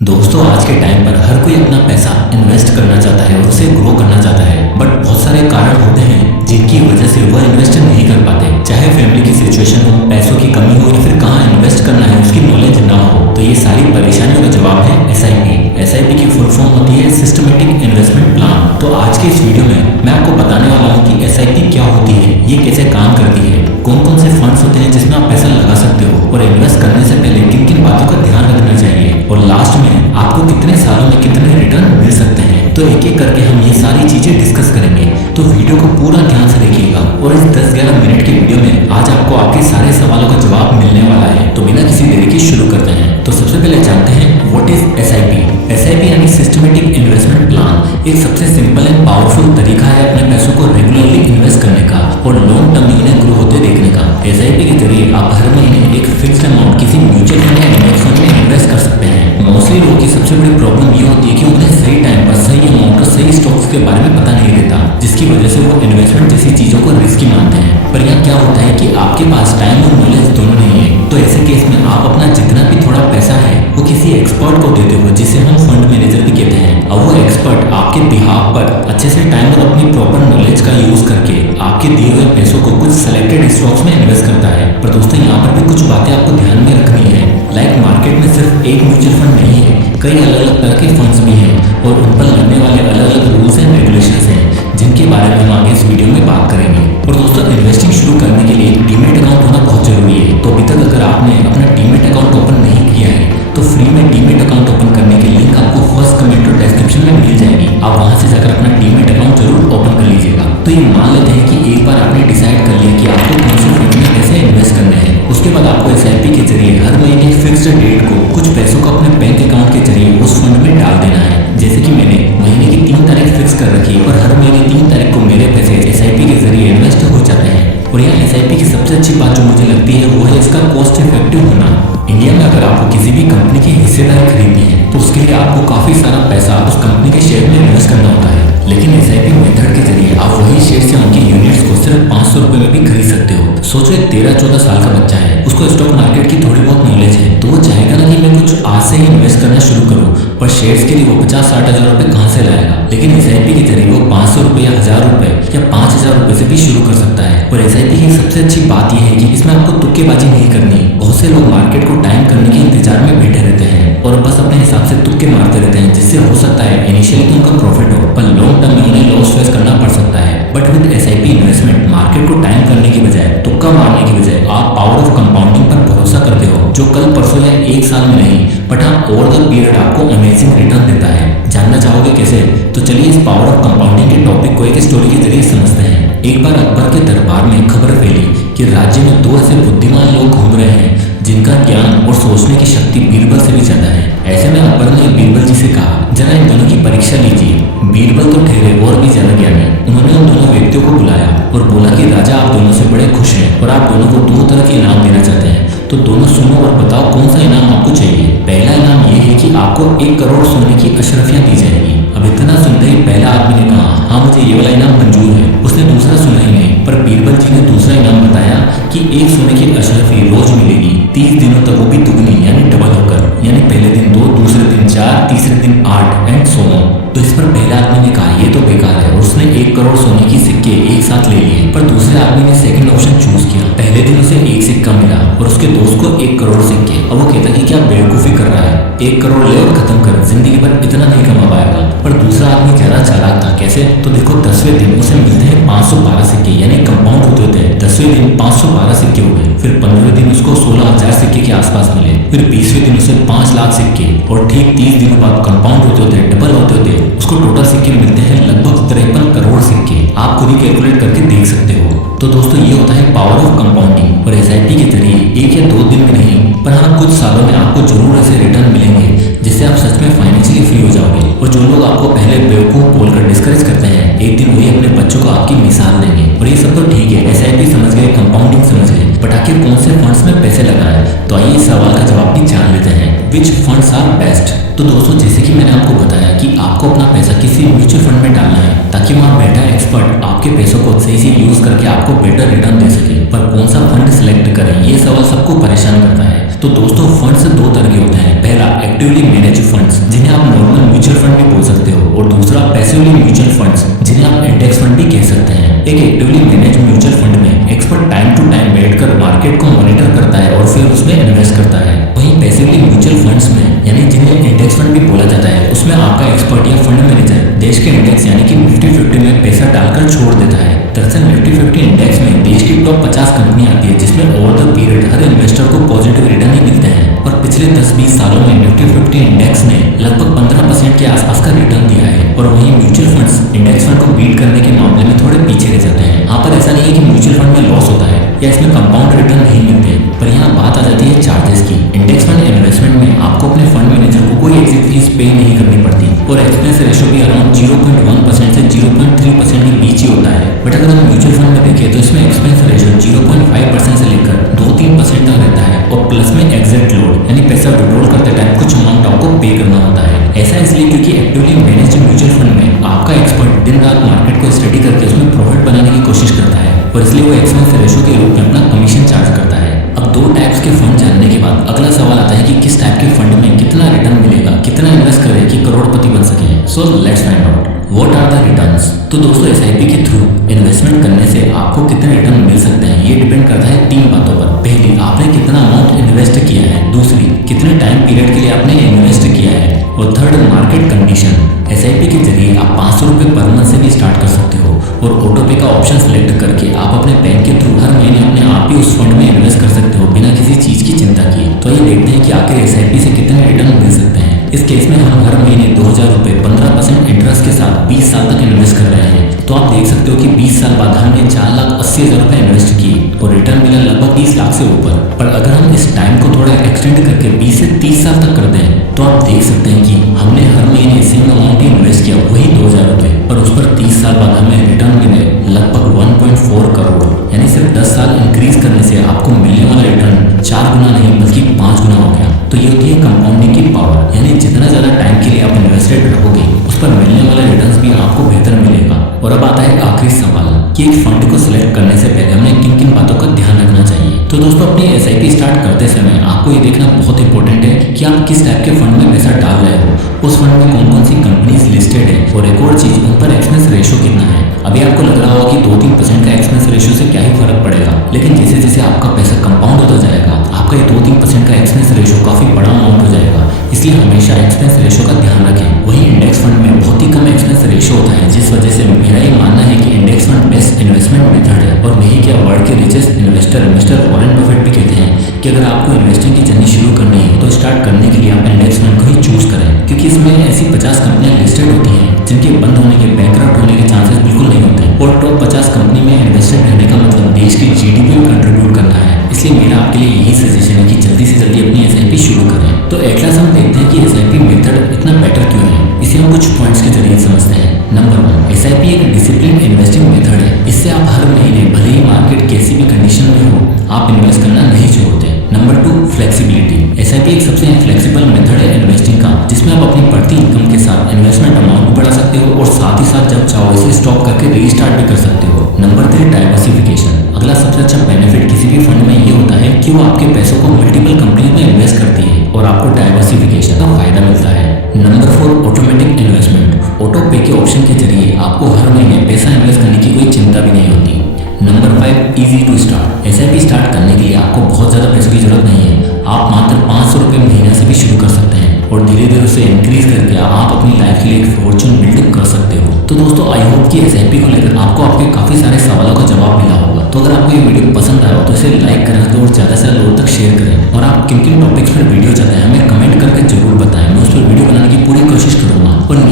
दोस्तों आज के टाइम पर हर कोई अपना पैसा इन्वेस्ट करना चाहता है और उसे ग्रो करना चाहता है। बट बहुत सारे कारण होते हैं जिनकी वजह से वह इन्वेस्ट नहीं कर पाते। चाहे फैमिली की सिचुएशन हो, पैसों की कमी हो या फिर कहाँ इन्वेस्ट करना है उसकी नॉलेज ना हो। तो ये सारी परेशानियों का जवाब है एसआईपी। एसआईपी की फुल फॉर्म होती है सिस्टमेटिक इन्वेस्टमेंट प्लान। तो आज के इस वीडियो में मैं आपको बताने वाला हूँ कि एसआईपी क्या होती है, ये कैसे काम करती है, कौन कौन से फंड्स होते हैं जिसमें आप पैसा लगा सकते हो और इन्वेस्ट करने से पहले किन किन बातों का ध्यान रखना चाहिए और लास्ट में आपको कितने सालों में कितने रिटर्न मिल सकते हैं। तो एक एक करके हम ये सारी चीजें डिस्कस करेंगे। तो वीडियो को पूरा ध्यान से देखिएगा और इस 10-11 मिनट के वीडियो में आज आपको आपके सारे सवालों का जवाब मिलने वाला है। तो बिना किसी देरी के शुरू करते हैं। तो सबसे पहले जानते हैं व्हाट इज एसआईपी। एसआईपी यानी सिस्टमेटिक इन्वेस्टमेंट प्लान एक सबसे सिंपल एंड पावरफुल तरीका है अपने पैसों को रेगुलरली इन्वेस्ट करने का और लॉन्ग टर्म में इन्हें ग्रो होते देखने का। एसआईपी के जरिए आप हर महीने एक फिक्स्ड अमाउंट किसी म्यूचुअल फंड या इंडेक्स फंड में इन्वेस्ट कर सकते हैं। मोस्टली लोगों की सबसे बड़ी प्रॉब्लम ये होती है कि उन्हें सही टाइम पर सही अमाउंट और सही स्टॉक्स के बारे में पता नहीं रहता, जिसकी वजह से वो इन्वेस्टमेंट जैसी चीजों को रिस्की मानते हैं। पर यहाँ क्या होता है कि आपके पास टाइम और नॉलेज दोनों नहीं है। तो ऐसे केस में आप अपना जितना भी थोड़ा पैसा है वो किसी एक्सपर्ट को देते हो जिसे हम फंड मैनेजर भी कहते हैं। अब वो एक्सपर्ट आपके बिहाफ पर अच्छे से टाइम और अपनी प्रॉपर नॉलेज का यूज करके आपके दिए हुए पैसों को कुछ सेलेक्टेड स्टॉक्स में इन्वेस्ट करता है। पर दोस्तों यहाँ पर भी कुछ बातें आपको ध्यान में रखनी है। लाइक मार्केट में सिर्फ एक म्यूचुअल फंड नहीं है, कई अलग अलग तरह के फंड्स भी हैं और उन पर लगने वाले अलग अलग रूल्स एंड रेगुलेशंस हैं जिनके बारे में हम आगे इस वीडियो में बात करेंगे। और दोस्तों इन्वेस्टिंग शुरू करने के लिए डीमैट अकाउंट होना बहुत जरूरी है। तो अभी तक अगर आपने अपना डीमैट अकाउंट ओपन नहीं किया है तो फ्री में डीमैट अकाउंट ओपन करने की लिंक आपको फर्स्ट कमेंट और डिस्क्रिप्शन में मिल जाएगी। आप वहां से जाकर अपना डीमैट अकाउंट जरूर ओपन कर लीजिएगा। तो ये मान लेते हैं कि एक बार आपने डिसाइड कर लिया कि आपको कौन से फंड में पैसे इन्वेस्ट करने हैं, उसके बाद आपको एसआईपी के जरिए हर महीने फिक्स्ड डेट को कुछ पैसों को अपने बैंक अकाउंट के जरिए उस फंड में डाल देना है। जैसे कि मैंने महीने की 3 तारीख फिक्स कर रखी है और हर महीने 3 तारीख को मेरे पैसे एसआईपी के जरिए इन्वेस्ट हो जाते हैं। और यहाँ एसआईपी की सबसे अच्छी बात जो मुझे लगती है वो है इसका कॉस्ट इफेक्टिव होना। इंडिया में अगर आपको किसी भी कंपनी की हिस्सेदारी खरीदनी है तो उसके लिए आपको काफी सारा पैसा उस कंपनी के शेयर में इन्वेस्ट करना होता है। लेकिन एसआईपी मेथड के जरिए आप वही शेयर या उनके यूनिट्स को सिर्फ 500 रुपए में भी खरीद सकते हो। सोचो एक 13-14 साल का बच्चा है, उसको स्टॉक मार्केट की थोड़ी बहुत नॉलेज है तो वो चाहेगा ना कि मैं कुछ आज से ही इन्वेस्ट करना शुरू करूं, पर शेयर्स के लिए वो 50-60 हजार रुपए कहाँ से लाएगा। लेकिन एसआईपी के जरिए वो 500 रुपए या 1000 रुपए या 5000 रुपए से भी शुरू कर सकता है। और एसआईपी की सबसे अच्छी बात यह है कि इसमें आपको तुक्केबाजी नहीं करनी। बहुत से लोग मार्केट को टाइम करने के इंतजार में बैठे रहते हैं और बस अपने हिसाब से तुक्के मारते रहते हैं, जिससे हो सकता है इनिशियली तो उनका प्रॉफिट हो पर लॉन्ग टर्म में उन्हें लॉस फेस करना पड़ सकता है। But with SIP investment market को टाइम करने की बजाय, तुक्का मारने की बजाय आप पावर ऑफ कंपाउंडिंग पर भरोसा करते हो, जो कल परसों या 1 साल में नहीं बट हाँ ओवर द पीरियड आपको अमेजिंग रिटर्न देता है। जानना चाहोगे कैसे? तो चलिए इस पावर ऑफ कंपाउंडिंग के टॉपिक को एक स्टोरी के जरिए समझते हैं। एक बार अकबर के दरबार में खबर फैली कि राज्य में 2 ऐसे बुद्धिमान लोग घूम रहे हैं जिनका ज्ञान और सोचने की शक्ति बीरबल से भी ज्यादा है। ऐसे में अकबर ने बीरबल जी से कहा, जरा इन दोनों की परीक्षा लीजिए। बीरबल तो ठहरे और भी ज्यादा ज्ञानी। उन्होंने उन दोनों व्यक्तियों को बुलाया और बोला कि राजा आप दोनों से बड़े खुश हैं और आप दोनों को 2 तरह के इनाम देना चाहते हैं। तो दोनों सुनो और बताओ कौन सा इनाम आपको चाहिए। पहला इनाम ये है कि आपको 1 करोड़ सोने की अशरफियां दी जाएगी। अब इतना सुनते ही पहला आदमी ने कहा, हाँ मुझे ये वाला इनाम मंजूर है। उसने दूसरा सुना ही नहीं, पर बीरबल जी ने दूसरा इनाम बताया कि 1 सोने की अशरफी रोज मिलेगी 30 दिनों तक, वो भी दुगनी यानी डबल होकर, यानी पहले दिन 2, दूसरे दिन 4, तीसरे दिन 8 एंड सो ऑन। तो इस पर पहले आदमी ने कहा ये तो बेकार है और उसने 1 करोड़ सोने की सिक्के एक साथ ले लिए। पर दूसरे आदमी ने सेकंड ऑप्शन चूज किया। पहले दिन उसे 1 सिक्का मिला और उसके दोस्त को 1 करोड़ सिक्के। अब वो कहता कि क्या बेवकूफी कर रहा है, 1 करोड़ ले और खत्म कर, जिंदगी भर इतना नहीं कमा पाएगा। पर दूसरा आदमी ज्यादा चालाक था। कैसे? तो देखो 10वें दिन उसे मिलते हैं 512 सिक्के, यानी कंपाउंड होते होते 10वें दिन 512 सिक्के हो गए। फिर 15वें दिन उसको 16,000 सिक्के के आसपास मिले। फिर 20वें दिन उसे 5 लाख सिक्के और ठीक 30 दिनों बाद कंपाउंड होते होते डबल होते होते उसको टोटल सिक्के मिलते हैं लगभग 53 करोड़ सिक्के। आप खुद ही कैलकुलेट करके देख सकते हो। तो दोस्तों ये होता है पावर ऑफ कंपाउंडिंग। और एसआईपी के जरिए 1 या 2 दिन में नहीं पर हाँ कुछ सालों में आपको जरूर ऐसे रिटर्न मिलेंगे जिससे आप सच में फाइनेंशियली फ्री हो जाओगे। और जो लोग आपको पहले बेवकूफ बोलकर डिस्करेज करते हैं, एक दिन वही अपने बच्चों को आपकी मिसाल देंगे। और ये सब तो ठीक है, एसआईपी समझ गए, कंपाउंडिंग समझ गए, बट आखिर कौन से फंड्स में पैसे लगाएं? तो आइए इस सवाल का जवाब भी जान लेते हैं। विच फंड्स आर बेस्ट? तो दोस्तों जैसे कि मैंने आपको बताया कि आपको अपना पैसा किसी म्यूचुअल फंड में डालना है ताकि वहाँ बैठा एक्सपर्ट आपके पैसों को सही से यूज करके आपको बेटर रिटर्न दे सके। पर कौन सा फंड सिलेक्ट करें, ये सवाल सबको परेशान करता है। तो दोस्तों, फंड्स दो तरह के होते हैं। पहला एक्टिवली मैनेज फंड्स, जिन्हें आप नॉर्मल म्यूचुअल फंड भी बोल सकते हो, और दूसरा पैसिवली म्यूचुअल फंड्स, जिन्हें आप इंडेक्स फंड भी कह सकते हैं। एक एक्टिवली मैनेज म्यूचुअल फंड में एक्सपर्ट टाइम टू टाइम बैठकर मार्केट को मॉनिटर करता है और फिर उसमें इन्वेस्ट करता है। वहीं पैसिवली म्यूचुअल फंड्स में, यानी जिन्हें इंडेक्स फंड भी बोला जाता है, उसमें आपका एक्सपर्ट या फंड मैनेजर देश के इंडेक्स यानी कि निफ्टी 50 में पैसा डालकर छोड़ देता है। दरअसल निफ्टी 50 इंडेक्स में देश की टॉप 50 कंपनियां आती है, जिसमें over the period her investor को पॉजिटिव रिटर्न ही मिलते हैं। और पिछले 10-20 सालों में निफ्टी 50 इंडेक्स ने लगभग 15% के आसपास का रिटर्न दिया है। और वहीं म्यूचुअल फंड्स इंडेक्स फंड को बीट करने के मामले में थोड़े पीछे रह जाते हैं। यहाँ पर ऐसा नहीं है कि म्यूचुअल फंड में लॉस होता है या इसमें कंपाउंड रिटर्न नहीं मिलते, पर यहाँ बात आ जाती है चार्जेस की। इंडेक्स फंड इन्वेस्टमेंट में आपको अपने फंड मैनेजर को कोई एग्जिट फीस पे नहीं करनी पड़ती, और एक्सपेंस रेशो भी अराउंड 0.1% से 0.3% के बीच ही होता है। बट अगर हम म्यूचुअल फंड में देखें तो इसमें एक्सपेंस रेशो 0.5% से लेकर 2-3% तक रहता है, और प्लस में एग्जिट लोड यानी पैसा विड्रॉल करते टाइम कुछ अमाउंट आपको पे करना होता है। ऐसा इसलिए क्योंकि एक्टिवली मैनेज्ड म्यूचुअल फंड में आपका एक्सपर्ट दिन रात मार्केट को स्टडी करके उसमें प्रॉफिट बनाने की कोशिश करता है, और इसलिए वो एक्सपेंस रेशो के रूप में अपना कमीशन चार्ज करता है। अब दो टाइप्स के फंड जानने के बाद अगला सवाल आता है कि किस टाइप के फंड में कितना रिटर्न मिलेगा, कितना इन्वेस्ट करें कि करोड़पति बन सके। So let's find out what are the returns. तो दोस्तों, एसआईपी के थ्रू इन्वेस्टमेंट करने से आपको कितने रिटर्न मिल सकते हैं, ये डिपेंड करता है 3 बातों पर। पहली, आपने कितना अमाउंट इन्वेस्ट किया है। दूसरी, कितने टाइम पीरियड के लिए आपने इन्वेस्ट किया है। और थर्ड, मार्केट कंडीशन। एसआईपी के जरिए आप 500 रुपये पर मंथ से भी स्टार्ट कर सकते हो, और ऑटो पे का ऑप्शन सेलेक्ट करके आप अपने बैंक के थ्रू हर महीने अपने आप ही उस फंड में इन्वेस्ट कर सकते हो बिना किसी चीज की चिंता किए। तो ये देखते हैं कि आखिर एसआईपी से कितने रिटर्न मिल सकते हैं। इस केस में हम हर महीने 2000 रुपये 15% इंटरेस्ट के साथ 20 साल तक इन्वेस्ट कर रहे हैं। तो आप देख सकते हो कि 20 साल बाद हमने 4,80,000 रुपये इन्वेस्ट किए और रिटर्न मिला लगभग 30 लाख से ऊपर। पर अगर हम इस टाइम को थोड़ा एक्सटेंड करके 20 से 30 साल तक कर दें तो आप देख सकते हैं कि हमने हर महीने सेम अमाउंट ही इन्वेस्ट किया, वही 2000 रुपये, पर उस पर 30 साल बाद हमें रिटर्न मिले लगभग 1.4 करोड़। यानी सिर्फ 10 साल इंक्रीज करने से आपको मिलने वाला रिटर्न 4 गुना नहीं बल्कि 5 गुना हो गया। तो ये होती है कंपाउंडिंग की पावर, यानी जितना ज़्यादा टाइम के लिए आप इन्वेस्टेड रहोगे उस पर मिलने वाला रिटर्न्स भी आपको बेहतर मिलेगा। और अब आता है आखिरी सवाल कि एक फंड को सिलेक्ट करने से पहले हमें किन किन बातों का ध्यान रखना चाहिए। तो दोस्तों, अपनी एसआईपी स्टार्ट करते समय आपको ये देखना बहुत इंपॉर्टेंट है कि आप किस टाइप के फंड में पैसा डाल रहे हो, उस फंड में कौन कौन सी कंपनीज लिस्टेड है, और एक और चीज, उन पर एक्सपेंस रेशो कितना है। अभी आपको लग रहा होगा कि 2-3% का एक्सपेंस रेशो से क्या ही फर्क पड़ेगा, लेकिन जैसे जैसे आपका पैसा कंपाउंड होता जाएगा आपका ये 2-3% का एक्सपेंस रेशो काफी बड़ा अमाउंट हो जाएगा। इसलिए हमेशा एक्सपेंस रेशो का ध्यान रखें। वहीं इंडेक्स फंड में बहुत ही कम एक्सपेंस रेशो होता है, जिस वजह से मेरा ये मानना है कि index fund best investment method है। और वही क्या, वर्ल्ड के richest investor mister Warren Buffett भी कहते हैं कि अगर आपको इन्वेस्टिंग की जर्नी शुरू करनी है तो स्टार्ट करने के लिए आप इंडेक्स फंड को ही चूज करें, क्योंकि इसमें ऐसी 50 कंपनियां लिस्टेड होती हैं जिनके बंद होने के, बैंकरप्ट होने के चांसेस बिल्कुल नहीं होते। और टॉप 50 कंपनी में इन्वेस्टेड रहने का मतलब देश की जीडीपी में कंट्रीब्यूट करना है। इसलिए मेरा आपके लिए यही सजेशन है कि जल्दी से जल्दी अपनी एसआईपी शुरू करें। तो एट लास्ट हम देखते हैं कि एसआईपी मेथड इतना बेटर क्यों है। इसे हम कुछ पॉइंट्स के जरिए समझते हैं। नंबर 1, एसआईपी एक डिसिप्लिन इन्वेस्टिंग मेथड है। इससे आप हर महीने भले ही मार्केट कैसी भी कंडीशन में हो, आप इन्वेस्ट करना नहीं छोड़ते। Number 2, flexibility. एसआईपी एक सबसे फ्लेक्सिबल मेथड है इन्वेस्टिंग का, जिसमें आप अपनी बढ़ती इनकम के साथ इन्वेस्टमेंट अमाउंट भी बढ़ा सकते हो और साथ ही साथ जब चाहो इसे स्टॉप करके रीस्टार्ट भी कर सकते हो। Number 3, diversification. अगला सबसे अच्छा बेनिफिट किसी भी फंड में ये होता है कि वो आपके पैसों को मल्टीपल कंपनी में इन्वेस्ट करती है और आपको डाइवर्सिफिकेशन का फायदा मिलता है। Number 4, automatic investment. ऑटो पे के ऑप्शन के जरिए आपको हर महीने पैसा इन्वेस्ट करने की कोई चिंता भी नहीं होती। Number 5, easy to start. SIP start करने के लिए आपको बहुत ज़्यादा पैसों की जरूरत नहीं है। आप मात्र 500 रुपये महीने से भी शुरू कर सकते हैं और धीरे धीरे उसे इंक्रीज करके आप अपनी लाइफ के लिए एक फॉर्चून बिल्ड कर सकते हो। तो दोस्तों, आई होप कि एसआईपी को लेकर आपको आपके काफ़ी सारे सवालों का जवाब मिला होगा। तो अगर आपको ये वीडियो पसंद आया हो तो इसे लाइक करें और ज़्यादा से ज़्यादा लोगों तक शेयर करें। और आप किन किन टॉपिक्स पर वीडियो चाहते हैं हमें कमेंट करके जरूर बताएं। मैं उस पर वीडियो बनाने की पूरी कोशिश करूँगा। और